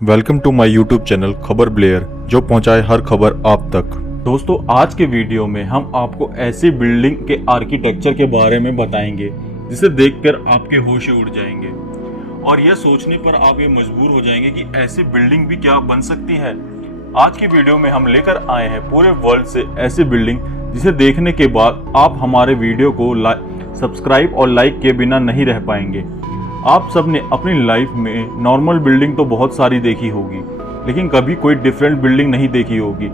Welcome to my YouTube channel खबर ब्लेयर, जो पहुंचाए हर खबर आप तक। दोस्तों, आज के वीडियो में हम आपको ऐसी बिल्डिंग के आर्किटेक्चर के बारे में बताएंगे जिसे देखकर आपके होश उड़ जाएंगे और यह सोचने पर आप ये मजबूर हो जाएंगे कि ऐसी बिल्डिंग भी क्या बन सकती है। आज की वीडियो में हम लेकर आए हैं पूरे वर्ल्ड से ऐसी बिल्डिंग जिसे देखने के बाद आप हमारे वीडियो को सब्सक्राइब और लाइक के बिना नहीं रह पाएंगे। आप सब ने अपनी लाइफ में नॉर्मल बिल्डिंग तो बहुत सारी देखी होगी, लेकिन कभी कोई डिफरेंट बिल्डिंग नहीं देखी होगी।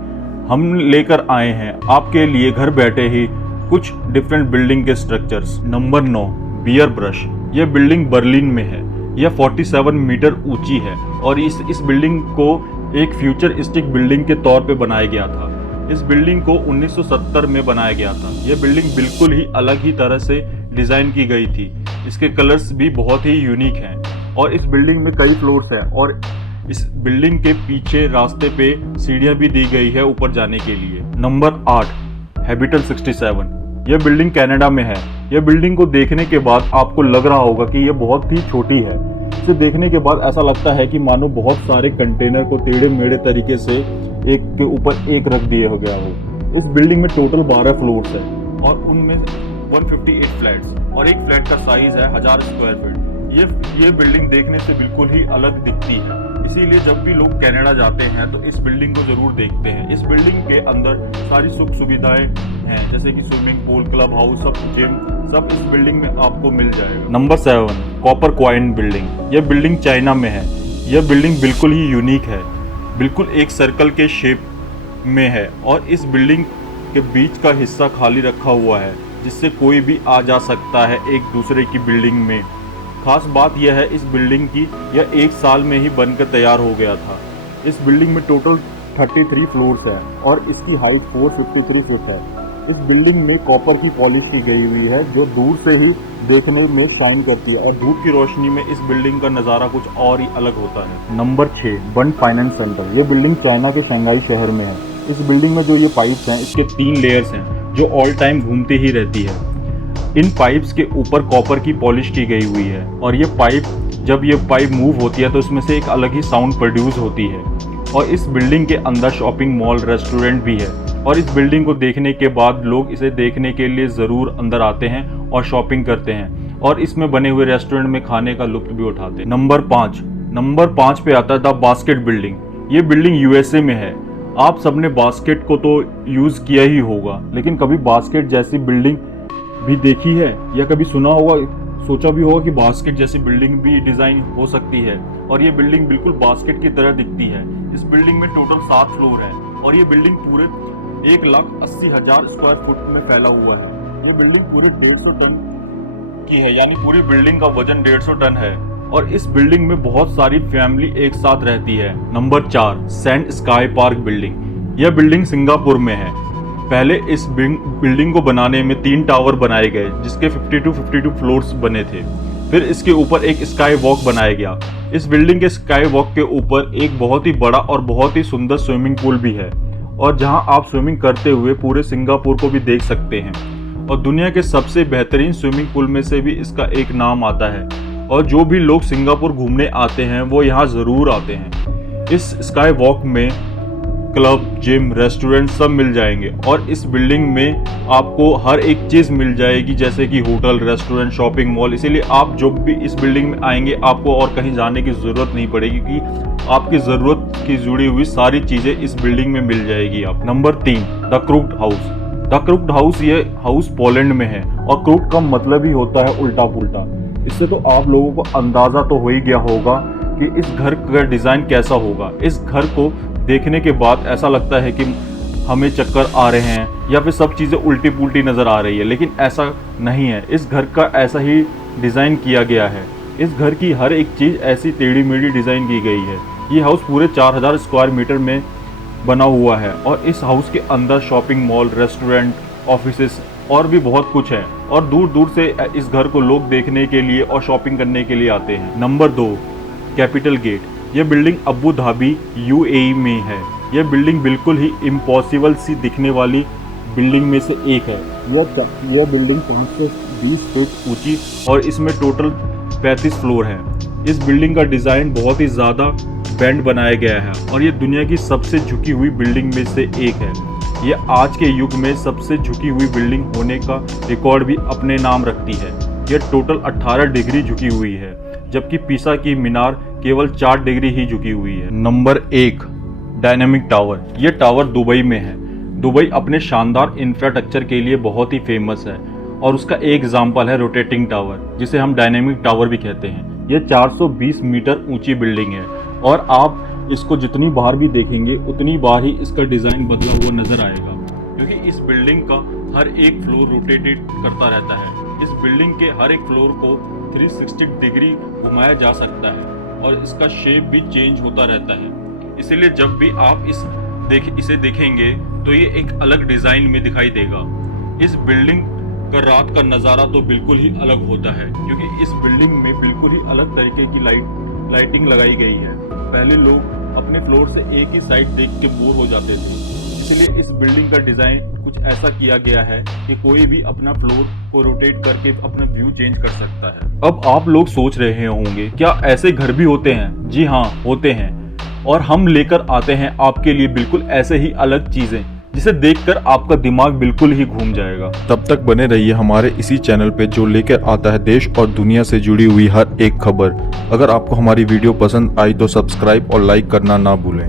हम लेकर आए हैं आपके लिए घर बैठे ही कुछ डिफरेंट बिल्डिंग के स्ट्रक्चर्स। Number 9, beer brush. यह बिल्डिंग बर्लिन में है। यह 47 मीटर ऊंची है और इस बिल्डिंग को एक फ्यूचरिस्टिक बिल्डिंग के तौर पे बनाया गया था। इस बिल्डिंग को 1970 में बनाया गया था। यह बिल्डिंग बिल्कुल ही अलग ही तरह से डिजाइन की गई थी। इसके कलर्स भी बहुत ही यूनिक हैं और इस बिल्डिंग में कई फ्लोर्स हैं और इस बिल्डिंग के पीछे रास्ते पे सीढ़ियां भी दी गई है ऊपर जाने के लिए। नंबर 8, हैबिटल 67। यह बिल्डिंग कनाडा में है। यह बिल्डिंग को देखने के बाद आपको लग रहा होगा कि यह बहुत ही छोटी है। इसे देखने के बाद ऐसा लगता है कि मानो बहुत सारे कंटेनर को टेढ़े मेढ़े तरीके से एक के ऊपर एक रख दिया हो गया हो। इस बिल्डिंग में टोटल 12 फ्लोर्स है और उनमें 158 फ्लैट्स और एक फ्लैट का साइज है 1000 स्क्वायर फीट। ये बिल्डिंग देखने से बिल्कुल ही अलग दिखती है, इसीलिए जब भी लोग कनाडा जाते हैं तो इस बिल्डिंग को जरूर देखते हैं। इस बिल्डिंग के अंदर सारी सुख सुविधाएं हैं, जैसे कि स्विमिंग पूल, क्लब हाउस, सब जिम, सब इस बिल्डिंग में आपको मिल जाएगा। Number 7, copper coin building. यह बिल्डिंग चाइना में है। यह बिल्डिंग बिल्कुल ही यूनिक है, बिल्कुल एक सर्कल के शेप में है और इस बिल्डिंग के बीच का हिस्सा खाली रखा हुआ है, जिससे कोई भी आ जा सकता है एक दूसरे की बिल्डिंग में। खास बात यह है इस बिल्डिंग की, यह 1 साल में ही बनकर तैयार हो गया था। इस बिल्डिंग में टोटल 33 फ्लोर्स है और इसकी हाइट 453 फीट है। इस बिल्डिंग में कॉपर की पॉलिश की गई हुई है, जो दूर से ही देखने में शाइन करती है और धूप की रोशनी में इस बिल्डिंग का नज़ारा कुछ और ही अलग होता है। नंबर 6, बंड फाइनेंस सेंटर। यह बिल्डिंग चाइना के शंघाई शहर में है। इस बिल्डिंग में जो ये पाइप्स हैं, इसके 3 लेयर्स हैं जो ऑल टाइम घूमती ही रहती है। इन पाइप्स के ऊपर कॉपर की पॉलिश की गई हुई है और जब ये पाइप मूव होती है तो इसमें से एक अलग ही साउंड प्रोड्यूस होती है। और इस बिल्डिंग के अंदर शॉपिंग मॉल, रेस्टोरेंट भी है और इस बिल्डिंग को देखने के बाद लोग इसे देखने के लिए ज़रूर अंदर आते हैं और शॉपिंग करते हैं और इसमें बने हुए रेस्टोरेंट में खाने का लुत्फ भी उठाते हैं। नंबर 5 पे आता है द बास्केट बिल्डिंग। ये बिल्डिंग यूएसए में है। आप सबने बास्केट को तो यूज़ किया ही होगा, लेकिन कभी बास्केट जैसी बिल्डिंग भी देखी है या कभी सुना होगा, सोचा भी होगा कि बास्केट जैसी बिल्डिंग भी डिज़ाइन हो सकती है। और ये बिल्डिंग बिल्कुल बास्केट की तरह दिखती है। इस बिल्डिंग में टोटल 7 फ्लोर है और ये बिल्डिंग पूरे 1,80,000 स्क्वायर फुट में फैला हुआ है। ये बिल्डिंग पूरे 150 टन की है, यानी पूरी बिल्डिंग का वजन 150 टन है और इस बिल्डिंग में बहुत सारी फैमिली एक साथ रहती है। Number 4, sand sky park building. यह बिल्डिंग सिंगापुर में है। पहले इस बिल्डिंग को बनाने में 3 टावर बनाए गए, जिसके 52 फ्लोर्स बने थे। फिर इसके ऊपर एक स्काई वॉक बनाया गया। इस बिल्डिंग के स्काई वॉक के ऊपर एक बहुत ही बड़ा और बहुत ही सुंदर स्विमिंग पूल भी है और जहां आप स्विमिंग करते हुए पूरे सिंगापुर को भी देख सकते हैं। और दुनिया के सबसे बेहतरीन स्विमिंग पूल में से भी इसका एक नाम आता है और जो भी लोग सिंगापुर घूमने आते हैं वो यहाँ ज़रूर आते हैं। इस स्काई वॉक में क्लब, जिम, रेस्टोरेंट सब मिल जाएंगे और इस बिल्डिंग में आपको हर एक चीज़ मिल जाएगी, जैसे कि होटल, रेस्टोरेंट, शॉपिंग मॉल। इसीलिए आप जब भी इस बिल्डिंग में आएंगे आपको और कहीं जाने की ज़रूरत नहीं पड़ेगी, क्योंकि आपकी ज़रूरत की जुड़ी हुई सारी चीज़ें इस बिल्डिंग में मिल जाएगी आप। Number 3, the crooked house. The crooked house, ये हाउस पोलैंड में है और क्रूक्ड का मतलब ही होता है उल्टा पुल्टा। इससे तो आप लोगों को अंदाज़ा तो हो ही गया होगा कि इस घर का डिज़ाइन कैसा होगा। इस घर को देखने के बाद ऐसा लगता है कि हमें चक्कर आ रहे हैं या फिर सब चीज़ें उल्टी पुल्टी नज़र आ रही है, लेकिन ऐसा नहीं है। इस घर का ऐसा ही डिज़ाइन किया गया है। इस घर की हर एक चीज़ ऐसी टेढ़ी मेढ़ी डिज़ाइन की गई है। ये हाउस पूरे 4000 स्क्वायर मीटर में बना हुआ है और इस हाउस के अंदर शॉपिंग मॉल, रेस्टोरेंट, ऑफिसेस और भी बहुत कुछ है और दूर दूर से इस घर को लोग देखने के लिए और शॉपिंग करने के लिए आते हैं। Number 2, capital gate. यह बिल्डिंग अबू धाबी यूएई में है। यह बिल्डिंग बिल्कुल ही इम्पॉसिबल सी दिखने वाली बिल्डिंग में से एक है। यह बिल्डिंग 520 फीट ऊंची और इसमें टोटल 35 फ्लोर है। इस बिल्डिंग का डिज़ाइन बहुत ही ज़्यादा बैंड बनाया गया है और ये दुनिया की सबसे झुकी हुई बिल्डिंग में से एक है। ये आज के युग में सबसे झुकी हुई बिल्डिंग होने का रिकॉर्ड भी अपने नाम रखती है। यह टोटल 18 डिग्री झुकी हुई है, जबकि पीसा की मीनार केवल 4 डिग्री ही झुकी हुई है। Number 1, dynamic tower. यह टावर दुबई में है। दुबई अपने शानदार इंफ्रास्ट्रक्चर के लिए बहुत ही फेमस है और उसका एक एग्जाम्पल है रोटेटिंग टावर, जिसे हम डायनामिक टावर भी कहते हैं। यह 420 मीटर ऊंची बिल्डिंग है और आप इसको जितनी बार भी देखेंगे उतनी बार ही इसका डिज़ाइन बदला हुआ नजर आएगा, क्योंकि इस बिल्डिंग का हर एक फ्लोर रोटेटेड करता रहता है। इस बिल्डिंग के हर एक फ्लोर को 360 डिग्री घुमाया जा सकता है और इसका शेप भी चेंज होता रहता है। इसीलिए जब भी आप इसे देखेंगे तो ये एक अलग डिज़ाइन में दिखाई देगा। इस बिल्डिंग का रात का नज़ारा तो बिल्कुल ही अलग होता है, क्योंकि इस बिल्डिंग में बिल्कुल ही अलग तरीके की लाइटिंग लगाई गई है। पहले लोग अपने फ्लोर से एक ही साइड देख के बोर हो जाते थे, इसलिए इस बिल्डिंग का डिज़ाइन कुछ ऐसा किया गया है कि कोई भी अपना फ्लोर को रोटेट करके अपना व्यू चेंज कर सकता है। अब आप लोग सोच रहे होंगे, क्या ऐसे घर भी होते हैं? जी हाँ, होते हैं, और हम लेकर आते हैं आपके लिए बिल्कुल ऐसे ही अलग चीजें, जिसे देखकर आपका दिमाग बिल्कुल ही घूम जाएगा। तब तक बने रहिए हमारे इसी चैनल पे, जो लेकर आता है देश और दुनिया से जुड़ी हुई हर एक खबर। अगर आपको हमारी वीडियो पसंद आई तो सब्सक्राइब और लाइक करना ना भूलें।